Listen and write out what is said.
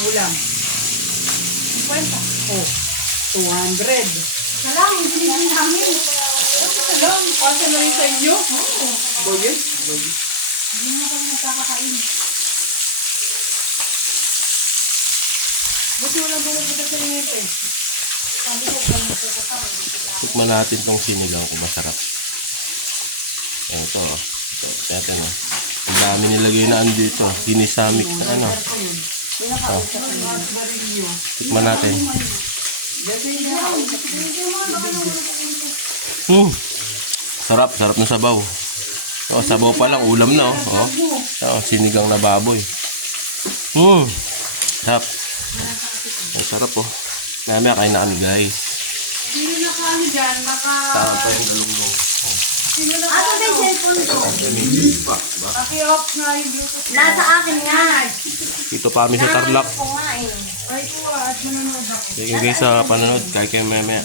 Ulam. 50. Oh, 200. Salang, binibili namin. Salam, pasa na rin sa inyo. Oo. Boyes? Hindi na kami nagkakakain. Ba't wala mo na sa sinete? Sabi ko, ganito ko pa. Tikman natin tong sinigang kung masarap. Ayan ito. Ito, natin oh. Ang dami nilagay na andito. Sinisamik na ano. Ito. Tikman natin. Sarap, sarap ng sabaw. Oh, sabaw pa lang, ulam na oh. Oh, sinigang na baboy. Sarap. Ang sarap oh. Mamaya kain na kami guys. Sino na kami dyan? Sarap pa yung galunggong. Oh. Sino na Ato ba yung cellphone ko? Paki-off na yung Bluetooth. Nasa akin nga. Dito pa kami sa Tarlac. Ko nga eh. Ay, kuha at manonood ako. Sige guys sa panonood. Kaya kayo mamaya.